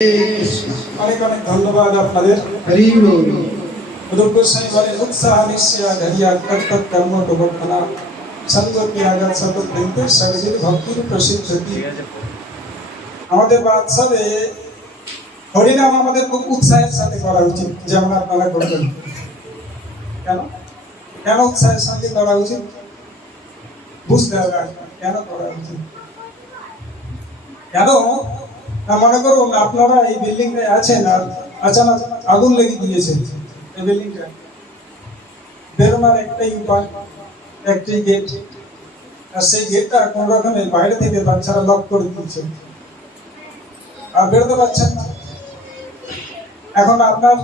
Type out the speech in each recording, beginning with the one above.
অনেক অনেক ধন্যবাদ আপনাদের। হরি বল। গোসাই বলেন উৎসাহ নিশ্চয় ধরিয়া কর্তব্য কর্ম প্রবর্তনা সঙ্গ ত্যাগ সর্বপ্রেমতে সর্বজিৎ ভক্তির প্রসিদ্ধি। আমাদের বাদশাহে হরিনাম আমাদের খুব উৎসাহের সাথে করা উচিত, যেমন আপনারা করবেন। কেন কেন উৎসাহের সাথে করা উচিত বুঝতে হবে। কেন করা উচিত? কেন মনে করুন আপনারা এই বিল্ডিংটায় আছেন আর আচানক আগুন লেগে গিয়েছে। এই বিল্ডিংটা বেরোনোর একটাই উপায়, একটাই গেট, আর সেই গেটটা কোন রকমে বাইরে থেকে বাচ্চারা লক করে দিচ্ছে আর বেরোতে পারছেন না। এখন আপনার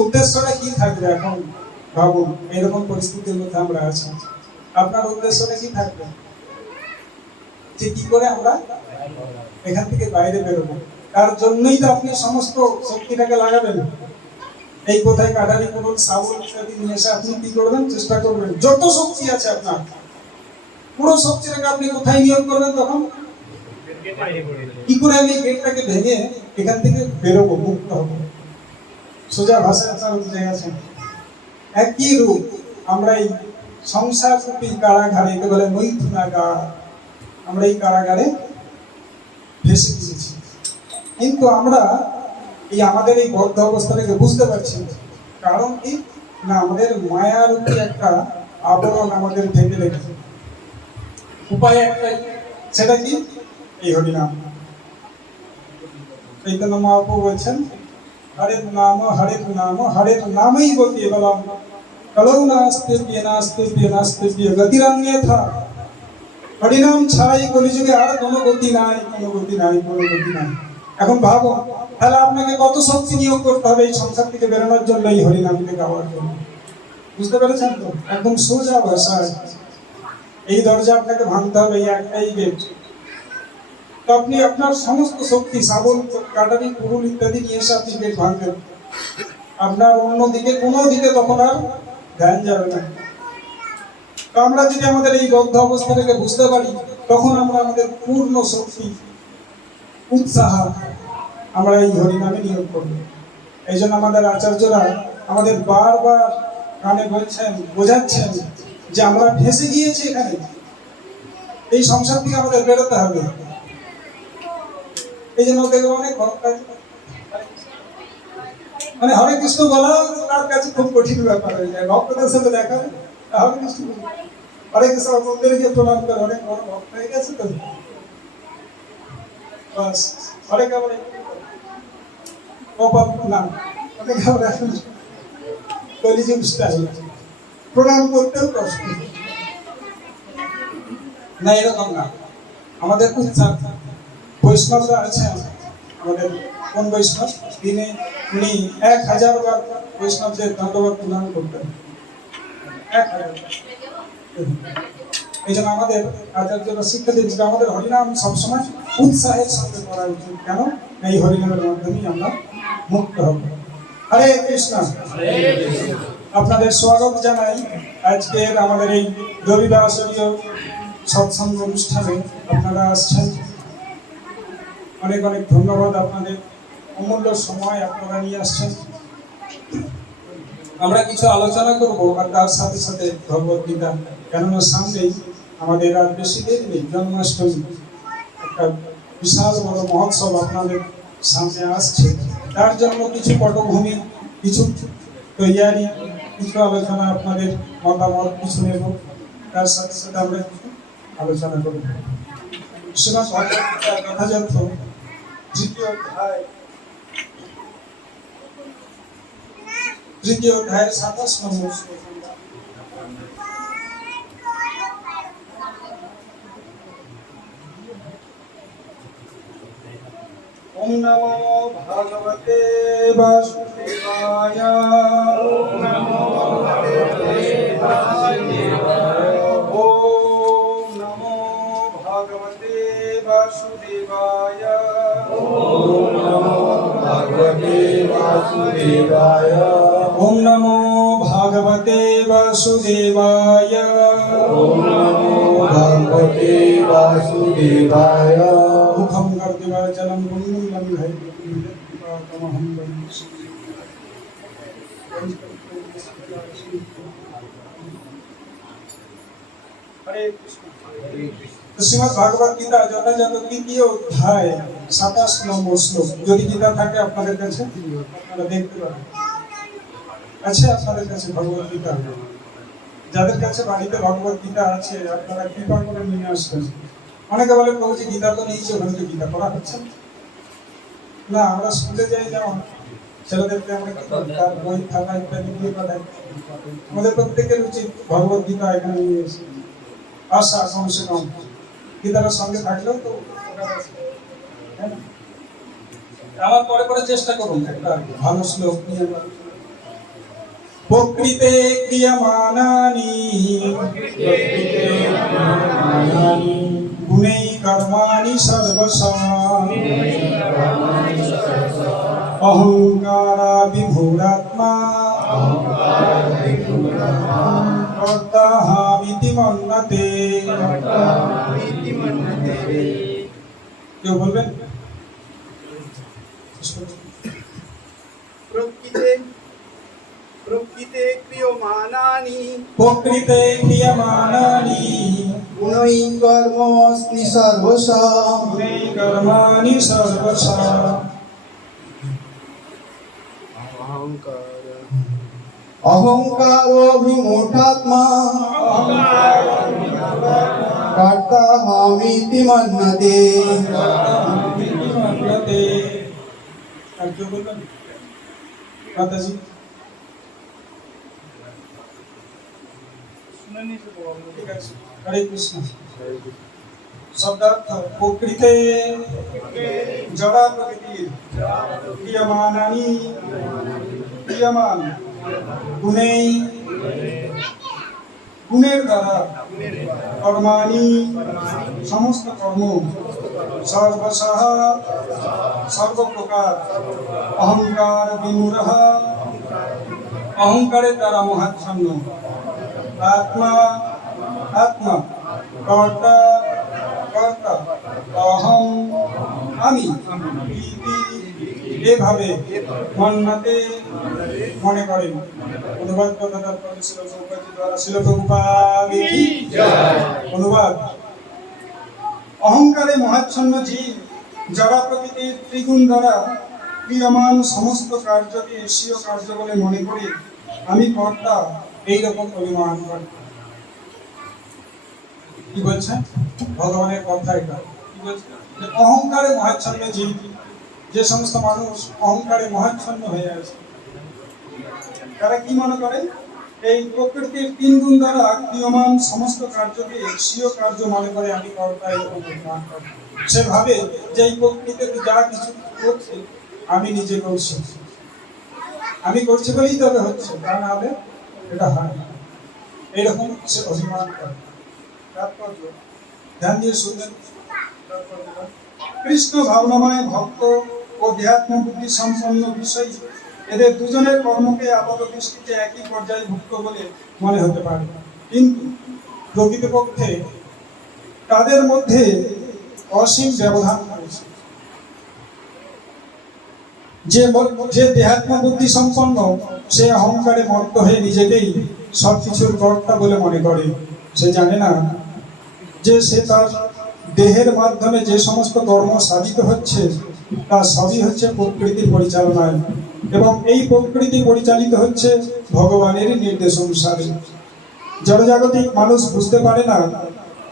উদ্দেশ্যটা কি থাকবে? এখন ভাবুন, এরকম পরিস্থিতির মধ্যে আমরা আছি, আপনার উদ্দেশ্যটা কি থাকবে? যে কি করে আমরা এখান থেকে বাইরে বেরোবো, তার জন্যই তো আপনি সমস্ত শক্তিটাকে লাগাবেন। এই কোথায় কাটারি করুন, সাবল ইত্যাদি নিয়ে এসে আপনি কি করবেন? চেষ্টা করবেন যত শক্তি আছে আপনার, পুরো শক্তিটাকে আপনি কোথায় নিয়োগ করবেন? তখন কি করে আমি গেটটাকে ভেঙে এখান থেকে বেরোবো, মুক্ত হবো। সোজা ভাষায় আছে একই রূপ আমরা এই সংসার রূপী কারাগারে, একে বলে মৈথুনাগার, আমরা এই কারাগারে ফেসে গিয়েছি। কিন্তু আমরা এই আমাদের এই বদ্ধ অবস্থাটাকে বুঝতে পারছি না। কারণ কি না, আমাদের মায়ার উপরে একটা আবরণ আমাদের ঢেকে রেখেছে। উপায় একটাই, সেটা কি? এই হরিনাম। চৈতন্য মহাপ্রভু বলছেন হরের নাম হরের নাম হরের নামই গতি বলম কলৌ নাস্তে নাস্তে নাস্তে গতিরান্যথা। হরিনাম ছাড়াই কলিযুগে আর কোনো গতি নাই, কোনো গতি নাই, কোনো গতি নাই। এখন ভাবো তাহলে আপনাকে কত শক্তি নিয়োগ করতে হবে এই সংসার থেকে বেরোনোর জন্য, এই হরিনামকে গাওয়ার জন্য। বুঝতে পেরেছেন তো? একদম সোজা ভাষায় এই দরজা আপনাকে ভাঙতে হবে, এই একটাই গেট। তো আপনি আপনার সমস্ত শক্তি, শাবল, কাটারি, কুড়ুল ইত্যাদি নিয়ে এসে আপনি গেট ভাঙবেন। আপনার অন্যদিকে কোনো দিকে তখন আর ধ্যান যাবে না। তো আমরা যদি আমাদের এই বদ্ধ অবস্থাটাকে বুঝতে পারি, তখন আমরা আমাদের পূর্ণ শক্তি, উৎসাহ আমরা এই হরিনামে নিয়োগ করব। এই জন্য আমাদের আচার্যরা আমাদের বারবার কানে বলছেন, বোঝাচ্ছেন যে আমরা ভেসে গিয়েছি এখানে, এই সংসার থেকে আমাদের বেরোতে হবে। এই জন্য দেখবো অনেক ভক্ত মানে হরে কৃষ্ণ বলা তার কাছে খুব কঠিন ব্যাপার হয়ে যায়। ভক্তদের সাথে দেখা হরে কৃষ্ণ, হরে কৃষ্ণ মন্দিরে গিয়ে প্রণাম করে অনেক বড় ভক্ত হয়ে গেছে তো বাস হরে কেমন না অনেক এখন কলিযুগ স্টাইল, প্রণাম করতেও কষ্ট না, এরকম না। আমাদের উৎসাহ বৈষ্ণবরা আছে আমাদের, কোন বৈষ্ণব দিনে উনি 1000 বার বৈষ্ণবদের ধন্যবাদ প্রদান করতেন, 1000। এই জন্য আমাদের আচার্যরা শিক্ষা দিয়েছিল আমাদের হরিনাম সবসময় উৎসাহের সঙ্গে করা উচিত। কেন? এই হরিনামের মাধ্যমেই আমরা মুক্ত হব। হরে কৃষ্ণ। আপনাদের স্বাগত জানাই আজকের আমাদের এই রবিবাসরীয় সৎসঙ্গ অনুষ্ঠানে। আপনারা আসছেন, অনেক অনেক ধন্যবাদ। আপনাদের অমূল্য সময় আপনারা নিয়ে আসছেন। আমরা কিছু আলোচনা করব আর তার সাথে সাথে ভগবত গীতা, কেননা সামনেই আমাদের আর বেশি দেরি নেই, জন্মাষ্টমী, একটা বিশাল বড় মহোৎসব আপনাদের সামনে আসছে। তার জন্য কিছু পটভূমি, কিছু তৈয়ারি, কিছু আলোচনা, আপনাদের মতামত কিছু নেব, তার সাথে সাথে আমরা কিছু আলোচনা করব। শ্রীমদ্ ভগবদ্গীতা যথাযথ তৃতীয় অধ্যায় 27 নম্বর শ্লোক। ওম নমো ভগবতে বাসুদেবায়। ওম নমো ভগবতে বাসুদেবায়। ওম নমো ভগবতে বাসুদেবায়। ওম নমো ভগবতে বাসুদেবায়। ওম নমো ভগবতে বাসুদেবায়। ওম নমো ভগবতে বাসুদেবায়। মুখম করতে नीराजनं पुण्यं लम्घय तमहं हरे कृष्ण। तो श्रीमद् भागवत गीता যথাযথ তৃতীয় অধ্যায় 27 নম্বর শ্লোক যদি গীতা থাকে আপনাদের কাছে আপনারা দেখতে পারেন। আচ্ছা আপনাদের কাছে ভগবত গীতা যাদের কাছে বাড়িতে ভগবত গীতা আছে আপনারা কৃপা করে নিয়ে আসবেন। অনেকে বলে প্রভুজি গীতা তো নিয়েছে ওখানে তো গীতা পড়া হচ্ছে না। আমরা স্কুলে যাই যেমন ছেলেদেরকে আমরা তার বই খাতা ইত্যাদি দিয়ে পাঠাই, আমাদের প্রত্যেকের উচিত ভগবত গীতা এখানে নিয়ে এসে আশা কমসে কম গীতার সঙ্গে থাকলেও তো হ্যাঁ। আমার পরে পরে চেষ্টা করুন একটা ভালো শ্লোক নিয়ে। প্রকৃতে ক্রিয়মাণানি গুণৈ কর্মাণি সর্বশা অহংকারা বিভূরাত্মা কর্তাহামিতি মন্যতে। কেউ বলবেন? প্রকৃতে ক্রিয়মাণানি গুণৈ কর্মস্মি সর্বশা গুণৈ কর্মাণি সর্বশা অহংকারোভিমূঢ়াত্মা কর্তাহামিতি মন্যতে। আর কেউ বলবেন? মাতাজি ঠিক আছে। হরে কৃষ্ণ। শব্দার্থ প্রকৃতে জড়া প্রকৃতির ক্রিয়মাণানি ক্রিয়মান গুণেই গুণের দ্বারা কর্মাণি সমস্ত কর্ম সর্বশঃ সর্বপ্রকার অহংকার বিমূঢ় অহংকারের দ্বারা মহাচ্ছন্ন আত্মা আত্মা কর্তা কর্তা অহং আমি এভাবে মন্যতে মনে করেন। অনুবাদ কথাটার পরে ছিল প্রভুপাদের দ্বারা ছিল প্রভুপাদের কি অনুবাদ। অহংকারে মহাচ্ছন্ন জীব জড়া প্রকৃতির ত্রিগুণ দ্বারা ক্রিয়মান সমস্ত কার্যকে ঈশ্বরীয় কার্য বলে মনে করে আমি কর্তা এইরকম অভিমান করে। কি বলছেন ভগবানের কথা এটা? কি বলছেন? অহংকারে মহাচ্ছন্ন জীব, যে সমস্ত মানুষ অহংকারে মহাচ্ছন্ন হয়ে আছে তারা কি মনে করে এই প্রকৃতির তিন গুণ দ্বারা ক্রিয়মান সমস্ত কার্যকে স্বীয় কার্য মনে করে আমি কর্তা এরকম অভিমান করে। সে ভাবে যে এই প্রকৃতিতে যা কিছু করছে আমি নিজে করছি, আমি করছি বলেই তবে হচ্ছে, তা না হলে এটা হয় না, এইরকম সে অভিমান করে। তাৎপর্য ধ্যান দিয়ে শুনলেন। কৃষ্ণ ভাবনাময় ভক্ত ও দেহাত্ম বুদ্ধি সম্পন্ন বিষয় এদের দুজনের কর্মকে আপাত দৃষ্টিতে একই পর্যায়ে ভুক্ত বলে মনে হতে পারে, কিন্তু প্রকৃতপক্ষে তাদের মধ্যে অসীম ব্যবধান রয়েছে। যে দেহাত্ম বুদ্ধি সম্পন্ন সে অহংকারে মত্ত হয়ে নিজেকেই সবকিছুর কর্তা বলে মনে করে। সে জানে না যে সে তার দেহের মাধ্যমে যে সমস্ত কর্ম সাধিত হচ্ছে তা সবই হচ্ছে প্রকৃতির পরিচালনায়, এবং এই প্রকৃতি পরিচালিত হচ্ছে ভগবানের নির্দেশ অনুসারে। জড়জাগতিক মানুষ বুঝতে পারে না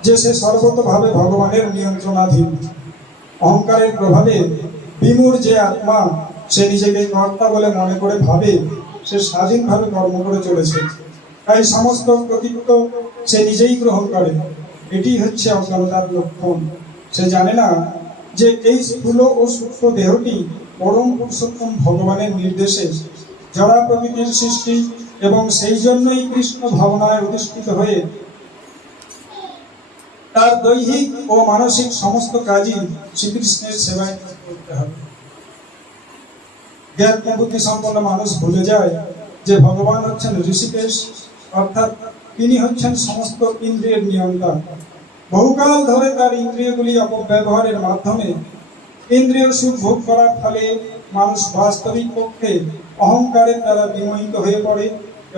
যে সে সর্বতভাবে ভগবানের নিয়ন্ত্রণাধীন। অহংকারের প্রভাবে বিমূঢ় যে আত্মা সে নিজেকে কর্তা বলে মনে করে ভাবে সে স্বাধীনভাবে কর্ম করে চলেছে, তাই সমস্ত কৃতিত্ব সে নিজেই গ্রহণ করে। এটি হচ্ছে অজ্ঞানতার লক্ষণ। সে জানে না যে এই স্থূল ও সূক্ষ্ম দেহটি পরম পুরুষোত্তম ভগবানের নির্দেশে জড়া প্রকৃতির সৃষ্টি, এবং সেই জন্যই কৃষ্ণ ভাবনায় অধিষ্ঠিত হয়ে তার দৈহিক ও মানসিক সমস্ত কাজই শ্রীকৃষ্ণের সেবায় করতে হবে। জ্ঞান বুদ্ধি সম্পন্ন মানুষ ভুলে যায় যে ভগবান হচ্ছেন ঋষিকেশ, অর্থাৎ তিনি হচ্ছেন সমস্ত ইন্দ্রিয়ের নিয়ন্ত্রণ। বহুকাল ধরে তার ইন্দ্রিয়গুলি অপব্যবহারের মাধ্যমে ইন্দ্রিয় সুখ ভোগ করার ফলে মানুষ বাস্তবিক পক্ষে অহংকারের দ্বারা বিমোহিত হয়ে পড়ে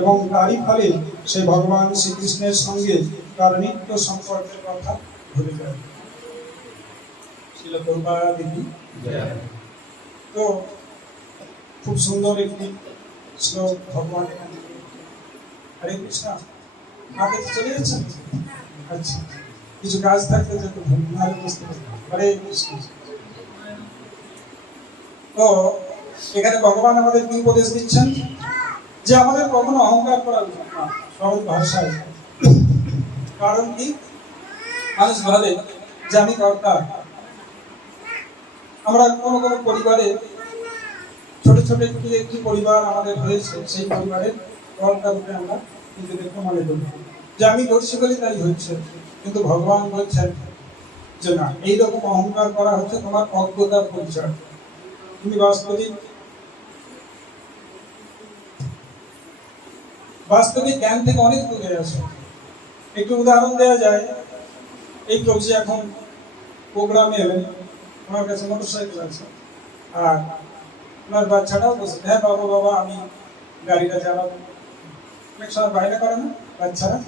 এবং তারই ফলে সে ভগবান শ্রীকৃষ্ণের সঙ্গে তার নিত্য সম্পর্কের কথা ভুলে যায়। শিল প্রভুপাদ দেখি তো খুব সুন্দর একটি শ্লোক ভগবান এখানে। হরে কৃষ্ণ, আগে চলে যাচ্ছেন? আচ্ছা, কিছু কাজ থাকলে যাতে নাহলে বুঝতে পারি। হরে কৃষ্ণ। তো এখানে ভগবান আমাদের কি উপদেশ দিচ্ছেন, যে আমাদের কখনো অহংকার করা উচিত না সরল ভাষায়। কারণ কি, মানুষ ভাবে যে আমি কর্তা। আমরা কোনো কোনো পরিবারে ছোট ছোট একটি পরিবার আমাদের হয়েছে, সেই পরিবারের কর্তা রূপে আমরা নিজেদেরকে মনে করি যে আমি করছি বলে তাই হচ্ছে। কিন্তু ভগবান বলছেন যে না, এইরকম অহংকার করা হচ্ছে তোমার অজ্ঞতার পরিচয়। তুমি বাস্তবিক জ্ঞান থেকে অনেক দূরে আসো। একটু উদাহরণ দেওয়া যায়, এই প্রভু এখন প্রোগ্রামে এলেন, আমার কাছে মোটরসাইকেল আছে, আর আমার বাচ্চাটাও বলছে হ্যাঁ বাবা বাবা আমি গাড়িটা চালাবো। অনেক সময় বায়না করে না বাচ্চারা,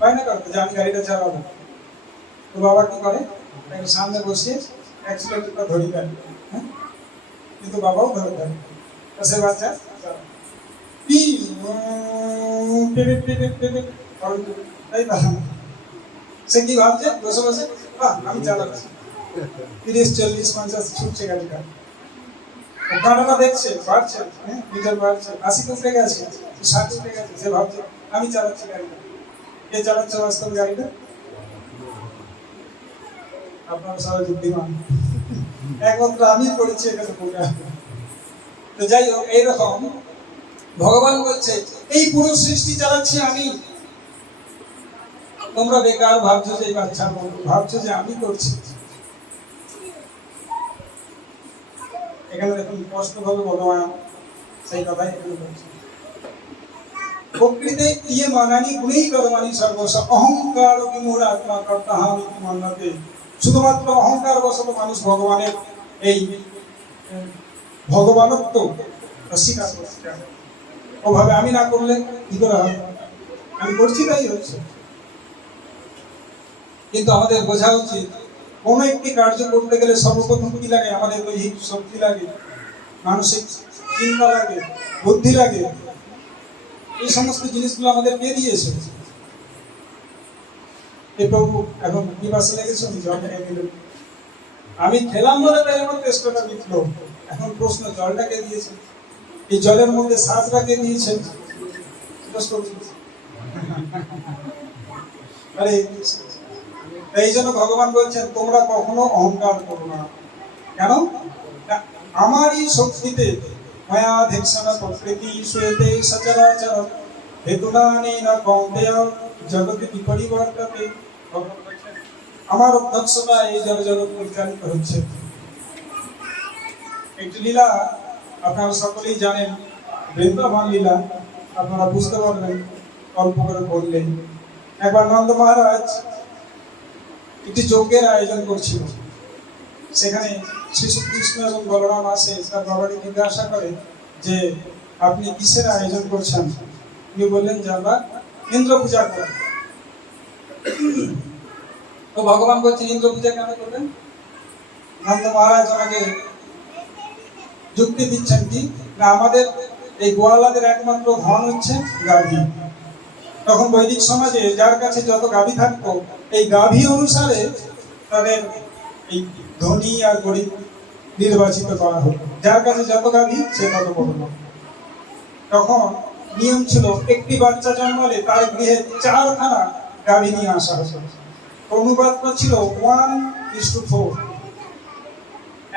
বায়না করতে যে আমি গাড়িটা চালাবো। তো বাবা কি করে, তাকে সামনে বসিয়ে অ্যাক্সিলেটরটা ধরে দেয়, হ্যাঁ, কিন্তু বাবাও ধরে দেয়। সে বাচ্চা সে কি ভাবছে, বসে বসে আমি চালাচ্ছি, 30-40-50 ছুটছে গাড়িটা। কানাডা দেখছে বাড়ছে, হ্যাঁ মিটার বাড়ছে, 80 উঠে গেছে, 60 উঠে গেছে। সে ভাবছে আমি চালাচ্ছি গাড়িটা। কে চালাচ্ছে বাস্তব গাড়িটা? আপনারা সবাই বুদ্ধিমান, একমাত্র আমি করেছি এখানে প্রোগ্রাম। তো যাই হোক, এইরকম ভগবান বলছে এই পুরো সৃষ্টি চালাচ্ছি আমি। তোমরা বেকার ভাবছো যে এই বাচ্চা ভাবছো যে আমি করছি। এখানে দেখুন স্পষ্ট ভাবে ভগবান সেই কথাই এখানে বলছে, প্রকৃতে ইয়ে মানানি গুণেই কর্মানি সর্বস্ব অহংকার বিমূঢ় আত্মা কর্তাহাম ইতি মন্যতে। শুধুমাত্র অহংকার বশত মানুষ ভগবানের এই ভগবানত্ব অস্বীকার করছে। ওভাবে আমি না করলে কি করে হবে, আমি করছি তাই হচ্ছে। কিন্তু আমাদের বোঝা উচিত, কোন একটি কার্য করতে গেলে সর্বপ্রথম কি লাগে, আমাদের দৈহিক শক্তি লাগে, মানসিক চিন্তা লাগে, বুদ্ধি লাগে। এই সমস্ত জিনিসগুলো আমাদের কে দিয়েছে? এই প্রভু এখন কি বাসে লেগেছে, জলটা দিলেন, আমি খেলাম বলে তাই আমার টেস্টটা মিটলো। এখন প্রশ্ন, জলটা কে দিয়েছে? এই জলের মধ্যে স্বাদটা কে দিয়েছেন? আরে এই জন্য ভগবান বলছেন তোমরা কখনো অহংকার করো না। কেন? আমারই শক্তিতে মায়াধীক্ষণ প্রকৃতি শ্বেতে সচরাচর হেতুনানেন কৌন্তেয় জগতে বিপরিবর্ততে। আমার অধ্যক্ষতা এই জগৎ পরিচালিত হচ্ছে। একটি লীলা আপনারা সকলেই জানেন, বৃন্দাবন লীলা। আপনারা বুঝতে পারবেন অল্প করে বললেই। একবার নন্দ মহারাজ একটি যজ্ঞের আয়োজন করছিল। সেখানে শিশু কৃষ্ণ এবং বলরাম আসে, তার বাবাকে জিজ্ঞাসা করে যে আপনি কিসের আয়োজন করছেন? তিনি বললেন যে আমরা ইন্দ্র পূজা করি। তো ভগবান বলছেন ইন্দ্র পূজা কেন করবেন? নন্দ মহারাজ আমাকে যুক্তি দিচ্ছেন কি না, আমাদের এই গোয়ালাদের একমাত্র ধন হচ্ছে গাভী। তখন বৈদিক সমাজে যার কাছে যত গাভী থাকতো, এই গাভী অনুসারে তাদের এই ধনী আর গরিব নির্বাচিত করা হতো। যার কাছে যত গাভী সে তত বড় লোক। তখন নিয়ম ছিল একটি বাচ্চা জন্মালে তার গৃহে 4খানা গাভী নিয়ে আসা হতো। অনুপাতটা ছিল 1:4।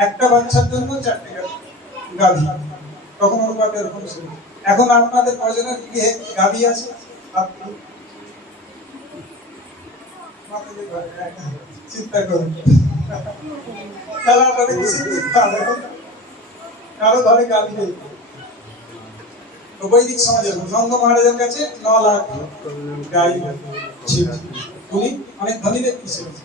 একটা বাচ্চার জন্য 4টে গাভী। তখন অনুপাত এরকম ছিল। এখন আপনাদের কয়জনের গৃহে গাভী আছে? চিন্তা করুন, কারো ঘরে গাভী নেই। বৈদিক সমাজে নন্দ মহারাজের কাছে 9 লাখ গাই ছিল। উনি অনেক ধনী ব্যক্তি ছিলেন।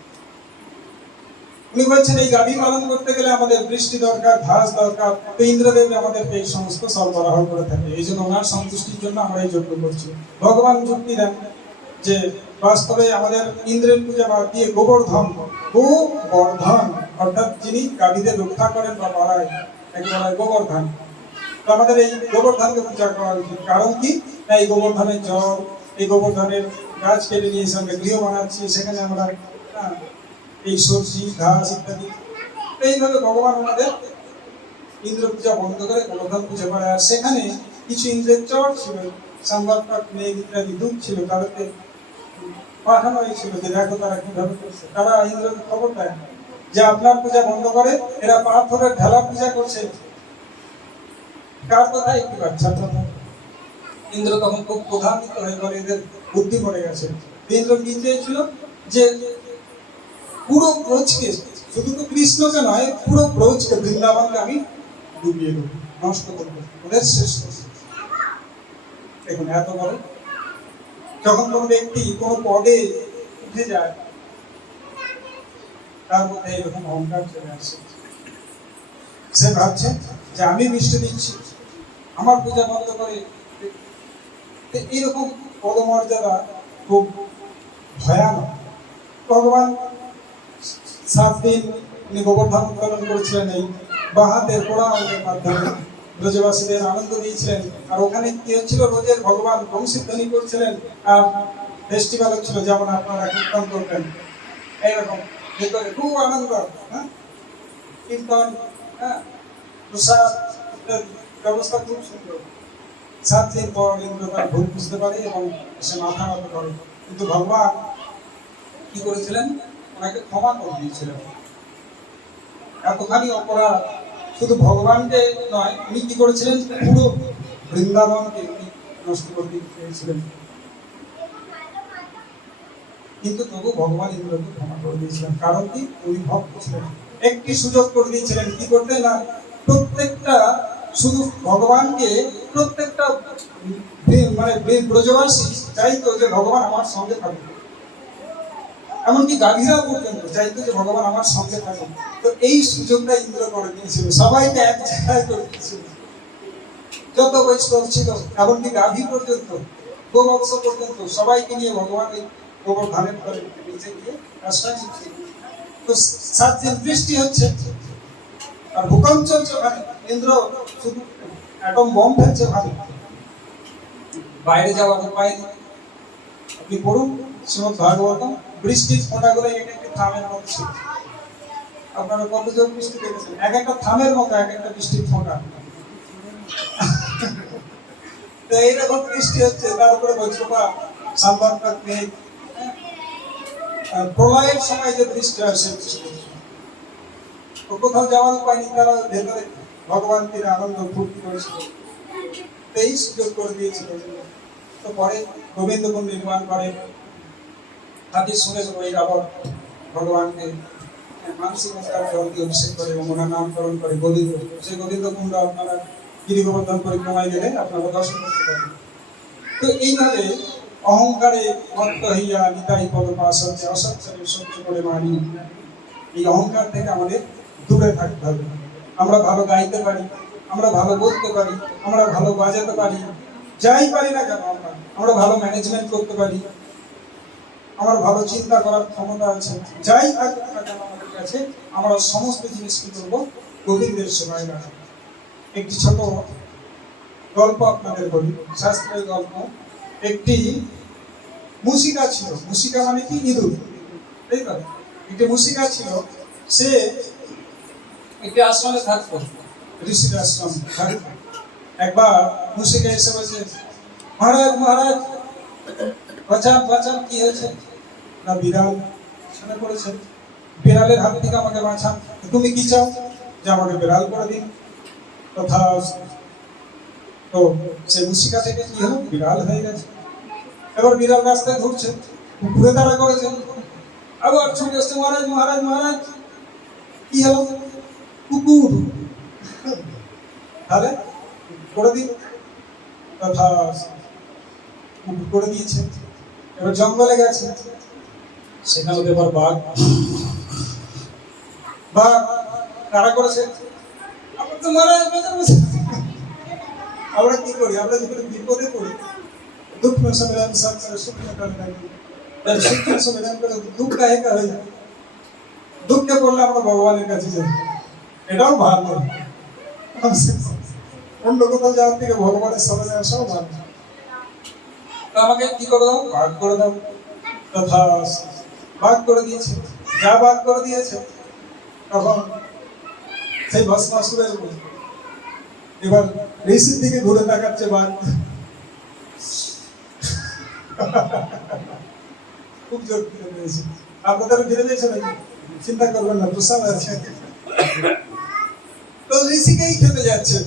উনি বলছেন এই গাভী পালন করতে গেলে আমাদের বৃষ্টি দরকার, ঘাস দরকার। তো ইন্দ্রদেব আমাদেরকে এই সমস্ত সরবরাহ করে থাকে, এই জন্য ওনার সন্তুষ্টির জন্য আমরা এই যজ্ঞ করছি। ভগবান যুক্তি দেন যে বাস্তবে আমাদের ইন্দ্রের পূজা বাদ দিয়ে গোবর্ধন, গোবর্ধন অর্থাৎ যিনি গাভীদের রক্ষা করেন বা বাড়ায়, একেবারে গোবর্ধন। তো আমাদের এই গোবর্ধনকে পূজা করা উচিত। কারণ কি? না, এই গোবর্ধনের জল, এই গোবর্ধনের গাছ কেটে নিয়ে এসে আমরা গৃহ বানাচ্ছি, সেখানে আমরা এই সবজি ঘাস ইত্যাদি। তো এইভাবে ভগবান আমাদের ইন্দ্র পূজা বন্ধ করে গোবর্ধন পূজা করে। আর সেখানে কিছু ইন্দ্রের চর ছিল, সাম্রাট মেঘ ইত্যাদি দূত ছিল, তাদেরকে পাঠানো হয়েছিল যে দেখো তারা কিভাবে করছে। তারা ইন্দ্রকে খবর দেয় যে আপনার পূজা বন্ধ করে এরা পাথরের ঢালা পূজা করছে। কার কথা একটু বাচ্চা। ইন্দ্র তখন খুব প্রধানিত হয়ে পড়ে, এদের বুদ্ধি মরে গেছে। ইন্দ্র কি চেয়েছিল যে পুরো ব্রজকে, শুধু তো কৃষ্ণকে নয়, পুরো ব্রজকে, বৃন্দাবনকে আমি ডুবিয়ে দেবো, নষ্ট করবো, ওদের শেষ করবো। দেখুন এত বড়, যখন কোনো ব্যক্তি কোনো পদে উঠে যায় তার মধ্যে এরকম অহংকার চলে আসে। সে ভাবছে যে আমি বৃষ্টি দিচ্ছি, আমার পূজা বন্ধ করে। এইরকম পদমর্যাদা খুব ভয়ানক। ভগবান 7 দিন উনি গোবর্ধন উত্তোলন করেছিলেন এই বাহাতের পোড়া অঙ্গের মাধ্যমে, ব্রজবাসীদের আনন্দ দিয়েছিলেন। আর ওখানে কি হচ্ছিল, রোজের ভগবান বংশীধ্বনি করছিলেন, আর ফেস্টিভ্যাল হচ্ছিল, যেমন আপনারা কীর্তন করবেন এইরকম ভেতরে খুব আনন্দ। হ্যাঁ, কীর্তন, হ্যাঁ, প্রসাদ ইত্যাদি ব্যবস্থা খুব সুন্দর। 7 দিন পর ইন্দ্র তার ভুল বুঝতে পারে এবং সে মাথা নত করে। কিন্তু ভগবান কি করেছিলেন, ওনাকে ক্ষমা করে দিয়েছিলেন। এতখানি অপরাধ শুধু ভগবানকে নয়, উনি কি করেছিলেন, পুরো বৃন্দাবনকে উনি নষ্ট করতে চেয়েছিলেন। কিন্তু তবু ভগবান ইন্দ্রকে ক্ষমা করে দিয়েছিলেন। কারণ কি? উনি ভক্ত ছিলেন। একটি সুযোগ করে দিয়েছিলেন, কি করতে না, প্রত্যেকটা শুধু ভগবানকে, প্রত্যেকটা মানে ব্রজবাসী চাইতো যে ভগবান আমার সঙ্গে থাকুন। এমনকি গাভীরা পর্যন্ত চাইতো যে ভগবান আমার সঙ্গে থাকুন। তো এই সুযোগটা ইন্দ্র করে দিয়েছিল, সবাইকে এক জায়গায় করে দিয়েছিল। যত বৈষ্ণব ছিল, এমনকি গাভী পর্যন্ত, গোবৎস পর্যন্ত, সবাইকে নিয়ে ভগবান এই গোবর্ধনের করে নিচে গিয়ে আশ্রয় নিচ্ছে। তো 7 দিন বৃষ্টি হচ্ছে আর ভূকম্প চলছে ওখানে। ইন্দ্র শুধু অ্যাটম বম্ব ফেলছে ওখানে, বাইরে যাওয়ার উপায় নেই। আপনি পড়ুন শ্রীমদ্ ভাগবত, বৃষ্টির ফোঁটাগুলো এক একটা থামের মতো ছিল। আপনারা কতজন বৃষ্টি দেখেছেন? এক একটা থামের মতো এক একটা বৃষ্টির ফোঁটা। তো এইরকম বৃষ্টি হচ্ছে, তার উপরে বজ্রপাত, সাম্রাট মেঘ। প্রলয়ের সময় যে বৃষ্টি হয় সেই বৃষ্টি। তো কোথাও যাওয়ার উপায় নেই, তারা ভেতরে ভগবান তীরে আনন্দ ফুর্তি করেছিল। এই সুযোগ করে দিয়েছিল। তো পরে গোবিন্দকুণ্ড নির্মাণ করে, হাতির শুনে ওই রাবণ ভগবানকে মানসিক জল দিয়ে অভিষেক করে এবং ওনার নামকরণ করে গোবিন্দ। সেই গোবিন্দকুণ্ড আপনারা গিরি গোবর্ধন পরিক্রমায় গেলে আপনারা দর্শন করতে পারেন। তো এইভাবে অহংকারে মত্ত হইয়া নিতাই পদপাশে অসচ্ছলে সহ্য করে মানি, এই অহংকার থেকে আমাদের দূরে থাকতে হবে। আমরা ভালো গাইতে পারি, আমরা ভালো বলতে পারি, আমরা ভালো বাজাতে পারি, যাই পারি না কেন, আমরা ভালো ম্যানেজমেন্ট করতে পারি, আমার ভালো চিন্তা করার ক্ষমতা আছে, যাই থাকুক না কেন আমাদের কাছে, আমরা সমস্ত জিনিস কি করবো, গোবিন্দের সেবায় লাগাবো। একটি ছোট গল্প আপনাদের বলি, শাস্ত্রের গল্প। একটি মুশিকা ছিল, মুশিকা মানে কি, ইঁদুর, তাই তো? একটি মুশিকা ছিল, সে একটি আশ্রমে থাকতো, ঋষির আশ্রম থাকতো। একবার মুশিকা এসে বলছে, মহারাজ মহারাজ বাঁচান বাঁচান। কি হয়েছে না, বিড়াল শুনে পড়েছে, বিড়ালের হাত থেকে আমাকে বাঁচান। তুমি কি চাও? যে আমাকে বিড়াল করে দিন। তথা তো সে মুশিকা থেকে কি হলো, বিড়াল হয়ে গেছে। এবার বিড়াল রাস্তায় ঘুরছে, ঘুরে তারা করেছে, আবার ছুটে আসছে, মহারাজ মহারাজ মহারাজ। কি হলো? কুকুর। তাহলে করে দিন। তথা কুকুর করে দিয়েছে। এবার জঙ্গলে গেছে, সেখানে এবার বাঘ বা কারা করেছে আমরা তো মারা বসে আমরা কি করি, আমরা যখন বিপদে পড়ি दुख में संविधान साथ करे सुख में करना जब सुख में संविधान करे दुख का एक হয়ে যায় দুঃখে পড়লে আমরা ভগবানের কাছে যাই এটাও ভালো অন্য কোথাও যাওয়ার থেকে ভগবানের সামনে আসাও ভালো তো আমাকে কি করে দাও ভাগ করে দাও তথা ভাগ করে দিয়েছে যা ভাগ করে দিয়েছে তখন সেই ভস্মাসুরের এবার ঋষির দিকে ঘুরে তাকাচ্ছে ভাগ খুব জোর ফিরে পেয়েছে আপনাদের ফিরে পেয়েছে নাকি চিন্তা করবেন না প্রসাদ আছে তো ঋষিকেই খেতে যাচ্ছে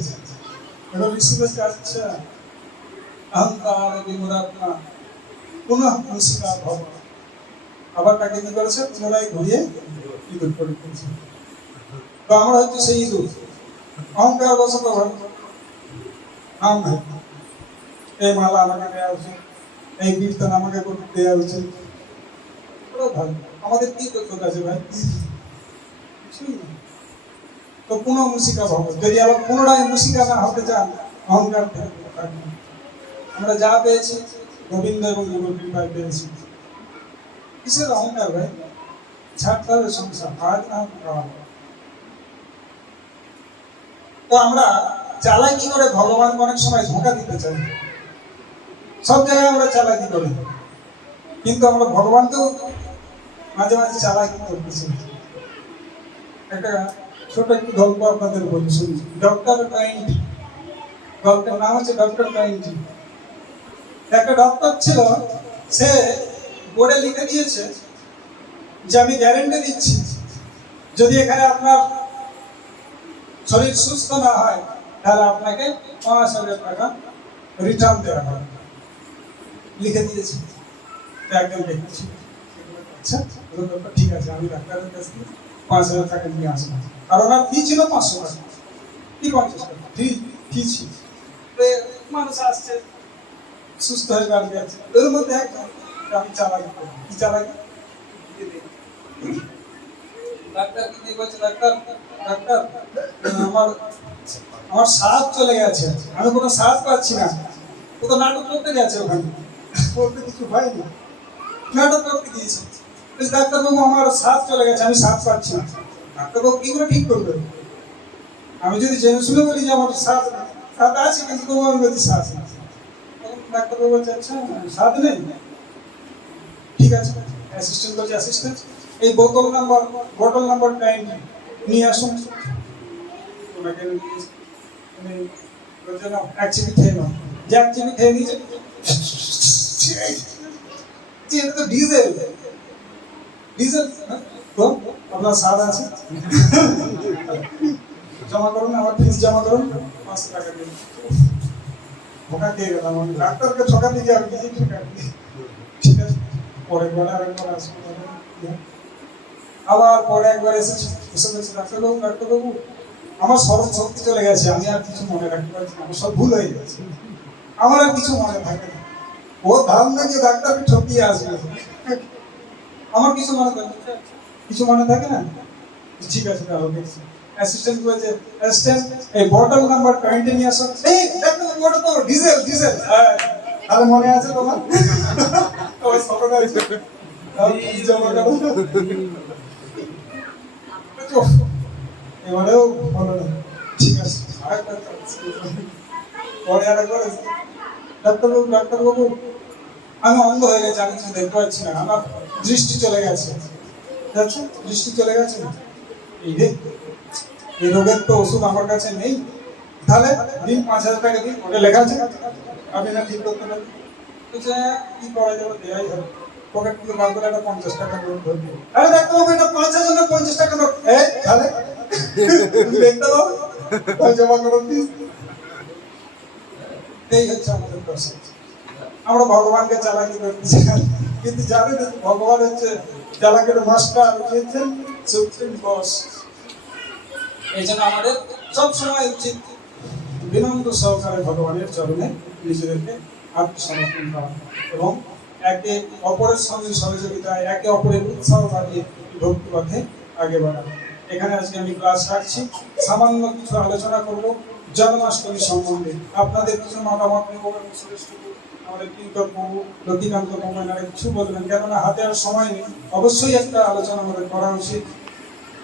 এবার ঋষি বলছে আচ্ছা অহংকার বিমূঢ়াত্মা পুনঃ মুসিকা ভব আবার তাকে কি করেছে পুনরায় ঘুরিয়ে ইঁদুর করে দিয়েছে তো আমরা হচ্ছে সেই ইঁদুর অহংকার বশত নাম নাই এই মালা আমাকে দেওয়া উচিত এই কীর্তন আমাকে করতে দেওয়া উচিত ভাই আমাদের কি করতে আছে ভাই কিছুই না তো পুনঃ মুসিকা ভব যদি আবার পুনরায় মুসিকা না হতে চান অহংকার আমরা যা পেয়েছি গোবিন্দ এবং গুরুর কৃপায় পেয়েছি কিসের অহংকার ভাই ছাড়তে হবে সংসার আজ না তো আমরা চালাকি করে ভগবানকে অনেক সময় ধোঁকা দিতে চাই সব জায়গায় আমরা চালাকি করি কিন্তু আমরা ভগবানকেও মাঝে মাঝে চালাকি করতেছি একটা ছোট একটু গল্প আপনাদের বলি শুনি ডক্টর কাইন্ড গল্পের নাম হচ্ছে ডক্টর কাইন্ড একটা ডক্টর ছিল সে বোর্ডে লিখে দিয়েছে যে আমি গ্যারেন্টি দিচ্ছি যদি এখানে আপনার শরীর সুস্থ না হয় তাহলে আপনাকে ৫,০০০ টাকা রিটার্ন দেওয়া হবে লিখে দিয়েছে একদম দেখেছি আচ্ছা ঠিক আছে আমি ডাক্তারের কাছ থেকে ৫,০০০ টাকা নিয়ে আসবো আর ওনার ফি ছিল ৫০০ টাকা কি ৫০ টাকা ফি ছিল মানুষ আসছে সুস্থ হয়ে বাড়ি যাচ্ছে এর মধ্যে একদম আমি চালাকি কি চালাকি ডাক্তার কি বলছে ডাক্তার ডাক্তার আমার সাথ চলে গেছে আমি কোনো সাথ পাচ্ছি না ও তো নাটক করতে গেছে ওখানে বলতে কিছু হয়নি নাটক করতে দিয়েছে ডাক্তারবাবু আমার সাথ চলে গেছে আমি সাথ পাচ্ছি না ডাক্তারবাবু কি করে ঠিক করবে আমি যদি জেনে শুনে বলি যে আমার সাথ সাথ আছে কিন্তু তোমার যদি সাথ না ডাক্তারবাবু বলছে আচ্ছা সাথ নেই ঠিক আছে অ্যাসিস্ট্যান্ট বলছে অ্যাসিস্ট্যান্ট এই বোতল নাম্বার 9 নিয়ে আসুন ওনাকে বলছে না অ্যাকচুয়ালি খেয়ে নাও যে অ্যাকচুয়ালি খেয়ে নিয়েছে এটা তো ডিজেল তো আপনার স্বাদ আছে জমা করুন আমার ফিস জমা করুন 500 টাকা দিন ধোকা দিয়ে গেলাম আমি ডাক্তারকে ঠকা দিয়ে আমি নিজেই ঠকা দিই ঠিক আছে পরে একবার আরেকবার আসবো আবার পরে একবার এসেছি এসে বলছি ডাক্তারবাবু আমার স্মরণ শক্তি চলে গেছে আমি আর কিছু মনে রাখতে পারছি না আমার সব ভুল হয়ে গেছে আমার আর কিছু মনে থাকে না ও ধারণা যে ডাক্তারকে ঠকিয়ে আসবে আমার কিছু মনে থাকে না ঠিক আছে তাহলে দেখছি অ্যাসিস্ট্যান্ট বলছে অ্যাসিস্ট্যান্ট এই বোতল নাম্বার 20 নিয়ে আসো এই ডাক্তার ওটা তো ডিজেল তাহলে মনে আছে তোমার ওই সকালে আছে জমা করো এবারেও বলো না ঠিক আছে পরে আরেকবার ডাক্তারবাবু আমি অন্ধ হয়ে গেছি আমি কিছু দেখতে পাচ্ছি না আমার দৃষ্টি চলে গেছে দৃষ্টি চলে গেছে এই রোগের তো ওষুধ আমার কাছে নেই তাহলে দিন ৫,০০০ টাকা দিন ওটা লেখা আছে আপনি না ঠিক করতে পারেন কি করা যাবে দেওয়াই হবে পকেট থেকে বার করে একটা ৫০ টাকা নোট ধরে দিই আরে ডাক্তারবাবু এটা ৫,০০০ না ৫০ টাকা নোট তাহলে দেখতে পাবো জমা করো প্লিজ এই হচ্ছে আমাদের প্রসেস আমরা ভগবানকে চালাকি করতেছি কিন্তু জানেন ভগবান হচ্ছে চালাকের মাস্টার হচ্ছেন সুপ্রিম বস এই জন্য আমাদের সবসময় উচিত বিনম্র সহকারে ভগবানের চরণে নিজেদেরকে আত্মসমর্পণ করা এবং একে অপরের সঙ্গে সহযোগিতায় একে অপরের উৎসাহ বাড়িয়ে ভক্তি পথে আগে বাড়ানো এখানে আজকে আমি ক্লাস রাখছি। সামান্য কিছু আলোচনা করব জন্মাষ্টমী সম্বন্ধে। আপনাদের কিছু মতামত নেব এবং শ্রেষ্ঠ আমাদের কিঙ্কর প্রভু লক্ষ্মীকান্ত কময়নারা কিছু বলবেন, কেননা হাতে আর সময় নেই। অবশ্যই একটা আলোচনা আমাদের করা উচিত।